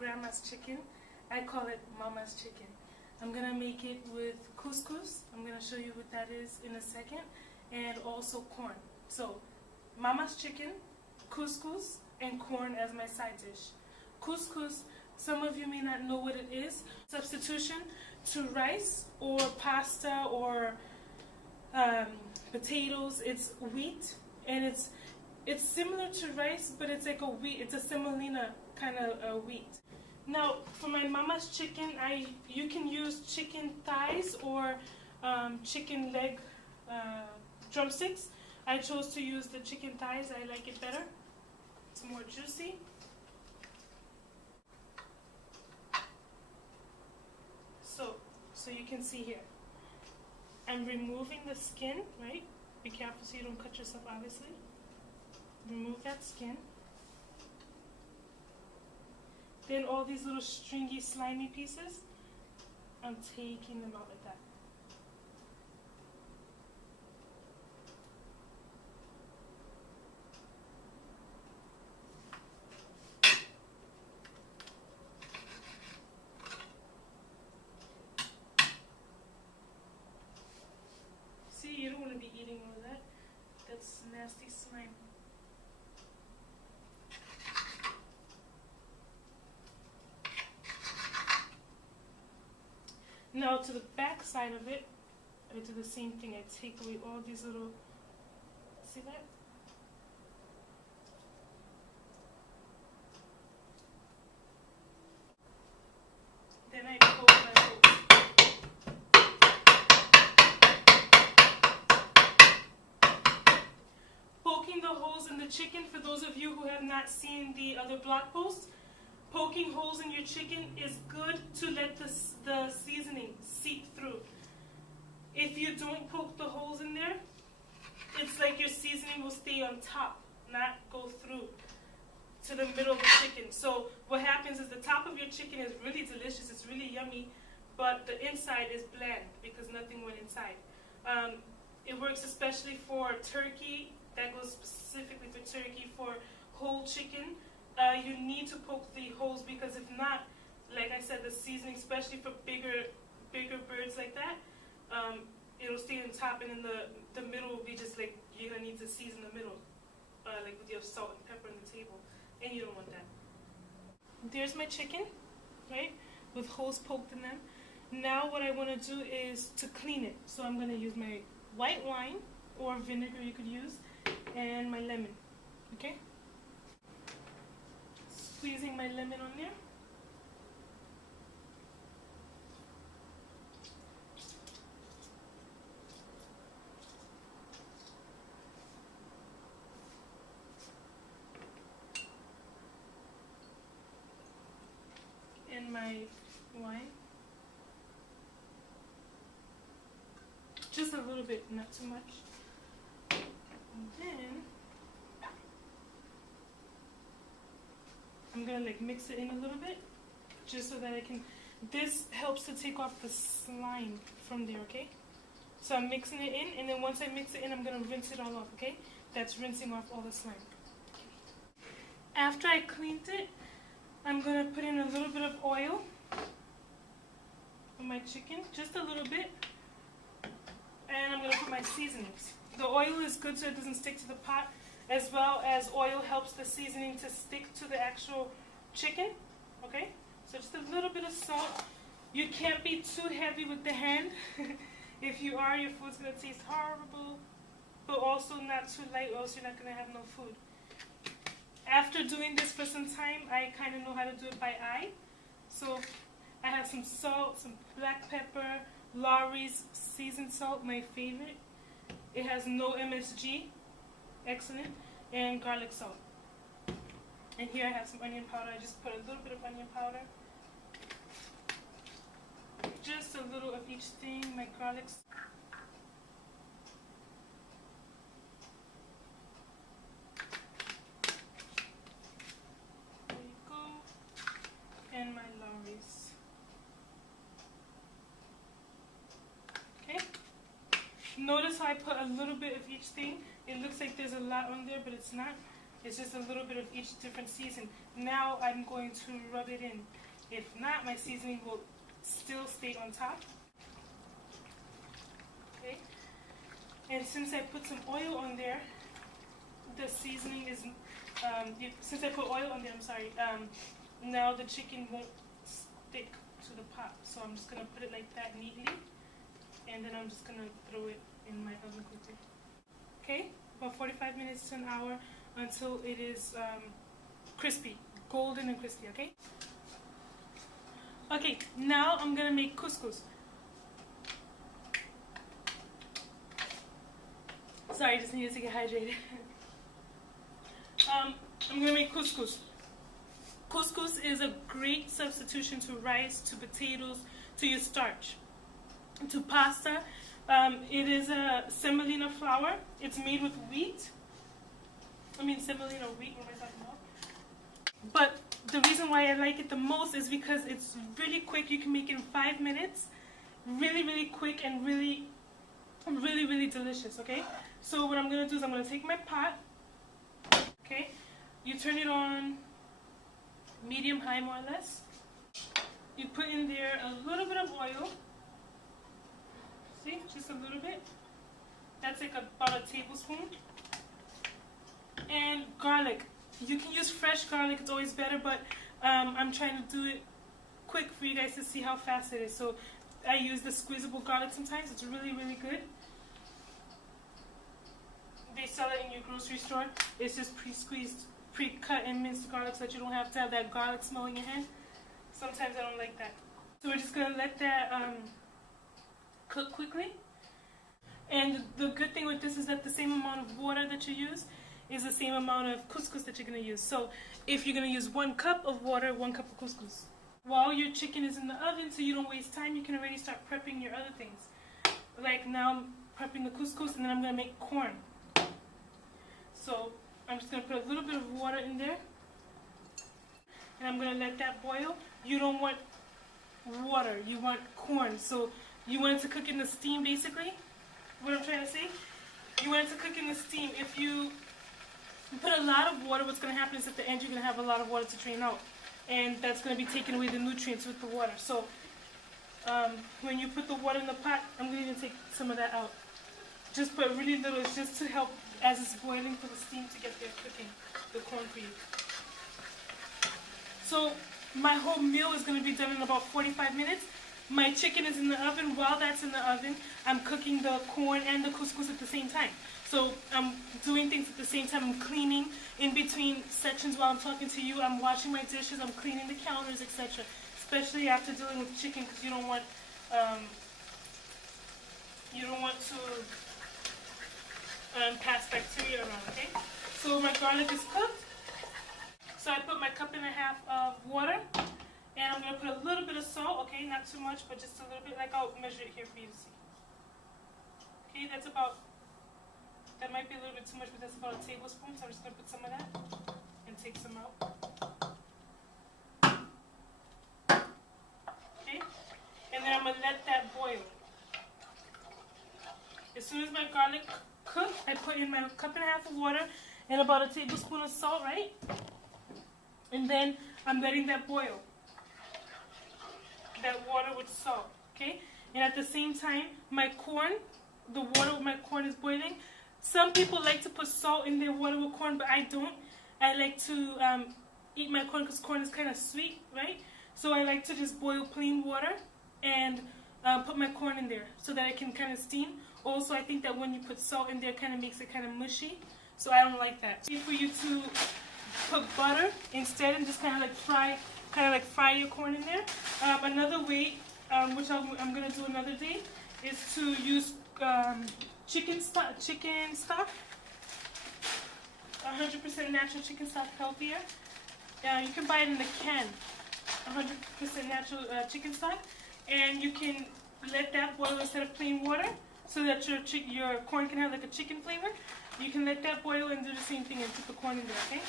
grandma's chicken. I call it mama's chicken. I'm gonna make it with couscous. I'm gonna show you what that is in a second, and also corn. So, mama's chicken, couscous, and corn as my side dish. Couscous, some of you may not know what it is. Substitution to rice or pasta or potatoes. It's wheat, and it's similar to rice, but it's like a wheat. It's a semolina kind of wheat. Now, for my mama's chicken, you can use chicken thighs or chicken leg drumsticks. I chose to use the chicken thighs. I like it better. It's more juicy. So you can see here, I'm removing the skin, right? Be careful so you don't cut yourself, obviously. Remove that skin. Then all these little stringy, slimy pieces, I'm taking them out like that. See, you don't want to be eating all of that. That's nasty slime. Now to the back side of it, I do the same thing. I take away all these little, see that? Then I poke my holes. Poking the holes in the chicken, for those of you who have not seen the other blog posts, poking holes in your chicken is good to let the seasoning seep through. If you don't poke the holes in there, it's like your seasoning will stay on top, not go through to the middle of the chicken. So what happens is the top of your chicken is really delicious, it's really yummy, but the inside is bland because nothing went inside. It works especially for turkey. That goes specifically for turkey. For whole chicken, you need to poke the holes, because if not, like I said, the seasoning, especially for bigger birds like that, it'll stay on top, and then the middle will be just like, you're gonna need to season the middle, like with your salt and pepper on the table, and you don't want that. There's my chicken, right, with holes poked in them. Now what I want to do is to clean it. So I'm gonna use my white wine or vinegar you could use, and my lemon, okay? Squeezing my lemon on there. And my wine. Just a little bit, not too much. And then I'm gonna like mix it in a little bit, just so that I can, this helps to take off the slime from there, okay? So I'm mixing it in, and then once I mix it in, I'm gonna rinse it all off, okay? That's rinsing off all the slime. After I cleaned it, I'm gonna put in a little bit of oil on my chicken, just a little bit, and I'm gonna put my seasonings. The oil is good so it doesn't stick to the pot, as well as oil helps the seasoning to stick to the actual chicken, okay? So just a little bit of salt. You can't be too heavy with the hand. If you are, your food's gonna taste horrible, but also not too light, or else you're not gonna have no food. After doing this for some time, I kind of know how to do it by eye. So I have some salt, some black pepper, Lawry's seasoned salt, my favorite. It has no MSG, excellent, and garlic salt. And here I have some onion powder. I just put a little bit of onion powder. Just a little of each thing, my garlic. There you go. And my Lawry's. Okay? Notice how I put a little bit of each thing. It looks like there's a lot on there, but it's not. It's just a little bit of each different season. Now I'm going to rub it in. If not, my seasoning will still stay on top. Okay. And since I put some oil on there, the seasoning is, since I put oil on there, now the chicken won't stick to the pot. So I'm just going to put it like that neatly, and then I'm just going to throw it in my oven quickly. Okay, about 45 minutes to an hour until it is crispy, golden and crispy, okay? Okay, now I'm going to make couscous. Sorry, I just needed to get hydrated. I'm going to make couscous. Couscous is a great substitution to rice, to potatoes, to your starch, to pasta. It is a semolina flour. It's made with wheat. Semolina wheat, what am I talking about? But the reason why I like it the most is because it's really quick. You can make it in 5 minutes. Really, really quick and really, really, really delicious, okay? So what I'm going to do is I'm going to take my pot, okay? You turn it on medium-high, more or less. You put in there a little bit of oil. See, just a little bit. That's like about a tablespoon. And garlic. You can use fresh garlic, it's always better, but I'm trying to do it quick for you guys to see how fast it is. So I use the squeezable garlic sometimes. It's really, really good. They sell it in your grocery store. It's just pre-squeezed, pre-cut and minced garlic so that you don't have to have that garlic smell in your hand. Sometimes I don't like that. So we're just going to let that cook quickly. And the good thing with this is that the same amount of water that you use is the same amount of couscous that you're going to use. So if you're going to use 1 cup of water, 1 cup of couscous. While your chicken is in the oven, so you don't waste time, you can already start prepping your other things. Like now I'm prepping the couscous, and then I'm going to make corn. So I'm just going to put a little bit of water in there, and I'm going to let that boil. You don't want water, you want corn. So you want it to cook in the steam, basically. What I'm trying to say? You want it to cook in the steam. If you put a lot of water, what's going to happen is at the end you're going to have a lot of water to drain out. And that's going to be taking away the nutrients with the water. So when you put the water in the pot, I'm going to take some of that out. Just put really little, it's just to help as it's boiling for the steam to get there cooking the corn for you. So my whole meal is going to be done in about 45 minutes. My chicken is in the oven. While that's in the oven, I'm cooking the corn and the couscous at the same time. So I'm doing things at the same time. I'm cleaning in between sections while I'm talking to you. I'm washing my dishes. I'm cleaning the counters, etc. Especially after dealing with chicken, because you don't want to pass bacteria around. Okay. So my garlic is cooked. So I put my 1.5 cups of water. And I'm going to put a little bit of salt, okay, not too much, but just a little bit, like I'll measure it here for you to see. Okay, that might be a little bit too much, but that's about a tablespoon, so I'm just going to put some of that and take some out. Okay, and then I'm going to let that boil. As soon as my garlic cooks, I put in my 1.5 cups of water and about a tablespoon of salt, right? And then I'm letting that boil. That water with salt, okay? And at the same time, my corn, the water with my corn is boiling. Some people like to put salt in their water with corn, but I don't. I like to eat my corn because corn is kind of sweet, right? So I like to just boil plain water and put my corn in there so that it can kind of steam. Also, I think that when you put salt in there, it kind of makes it kind of mushy. So I don't like that. For you to put butter instead and just kind of like fry your corn in there. Another way, which I'm going to do another day, is to use chicken stock. 100% natural chicken stock, healthier. You can buy it in a can, 100% natural chicken stock, and you can let that boil instead of plain water, so that your corn can have like a chicken flavor. You can let that boil and do the same thing and put the corn in there, okay?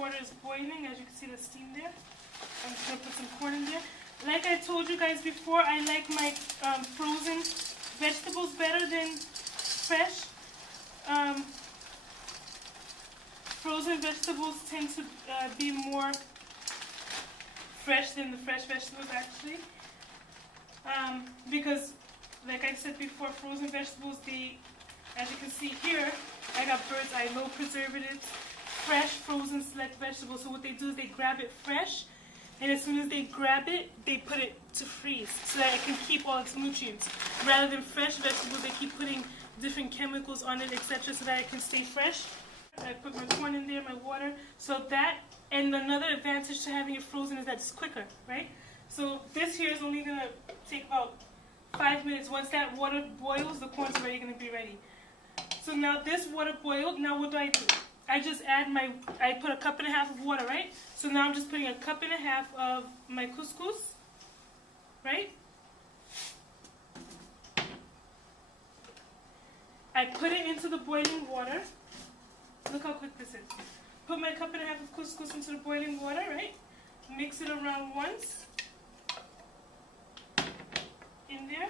Water is boiling, as you can see the steam there. I'm just going to put some corn in there. Like I told you guys before, I like my frozen vegetables better than fresh. frozen vegetables tend to be more fresh than the fresh vegetables actually. Because, like I said before, frozen vegetables, they, as you can see here, I got bird's eye, no preservatives, fresh frozen select vegetables. So what they do is they grab it fresh, and as soon as they grab it, they put it to freeze so that it can keep all its nutrients. Rather than fresh vegetables, they keep putting different chemicals on it, etc., so that it can stay fresh. I put my corn in there, my water, so that, and another advantage to having it frozen is that it's quicker, right? So this here is only gonna take about 5 minutes. Once that water boils, the corn's already gonna be ready. So now this water boiled, now what do? I just add I put a cup and a half of water, right? So now I'm just putting a cup and a half of my couscous, right? I put it into the boiling water. Look how quick this is. Put my cup and a half of couscous into the boiling water, right? Mix it around once. In there.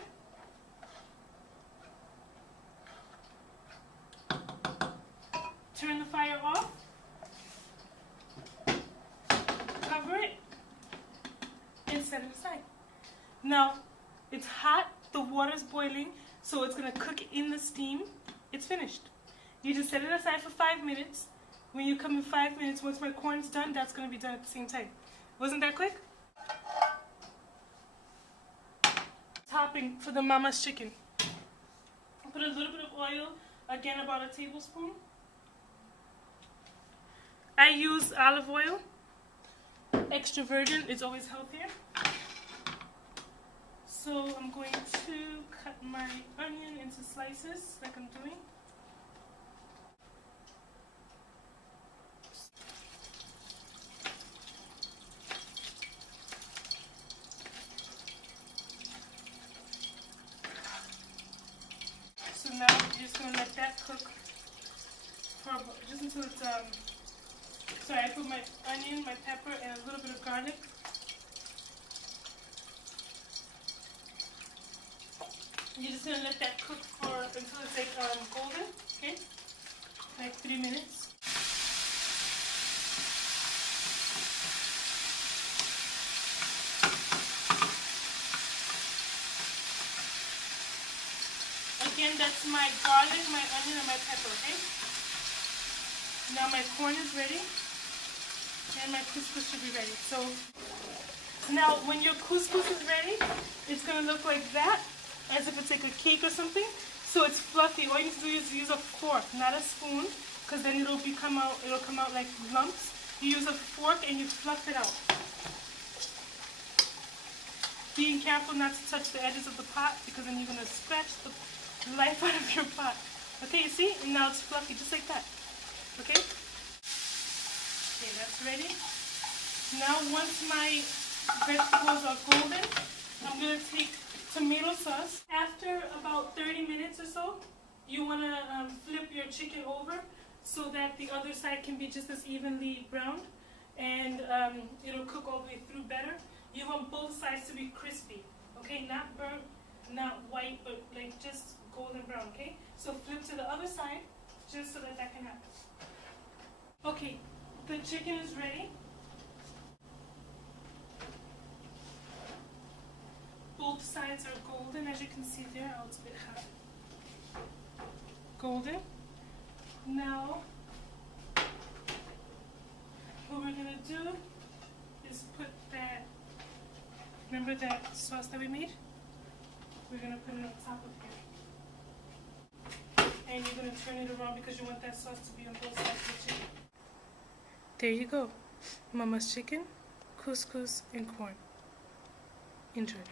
Turn the fire off. Cover it. And set it aside. Now, it's hot, the water's boiling, so it's going to cook in the steam. It's finished. You just set it aside for 5 minutes. When you come in 5 minutes, once my corn's done, that's going to be done at the same time. Wasn't that quick? Topping for the mama's chicken. Put a little bit of oil, again about a tablespoon. I use olive oil. Extra virgin is always healthier. So I'm going to cut my onion into slices like I'm doing. So now you're just going to let that cook for just until it's, sorry, I put my onion, my pepper, and a little bit of garlic. You're just going to let that cook for until it's like golden, okay? Like 3 minutes. Again, that's my garlic, my onion, and my pepper, okay? Now my corn is ready, and my couscous should be ready. So now when your couscous is ready, it's going to look like that, as if it's like a cake or something. So it's fluffy. All you need to do is use a fork, not a spoon, because then it'll come out like lumps. You use a fork and you fluff it out. Being careful not to touch the edges of the pot, because then you're going to scratch the life out of your pot. Okay, you see? And now it's fluffy, just like that. Okay? Okay, that's ready. Now once my vegetables are golden, I'm going to take tomato sauce. After about 30 minutes or so, you want to flip your chicken over so that the other side can be just as evenly browned, and it'll cook all the way through better. You want both sides to be crispy, okay? Not burnt, not white, but like just golden brown, okay? So flip to the other side just so that that can happen. Okay, the chicken is ready. Both sides are golden, as you can see there. Oh, it's a bit hot. Golden. Now, what we're gonna do is put that, remember that sauce that we made? We're gonna put it on top of here. And you're gonna turn it around because you want that sauce to be on both sides of the chicken. There you go. Mama's chicken, couscous, and corn. Enjoy.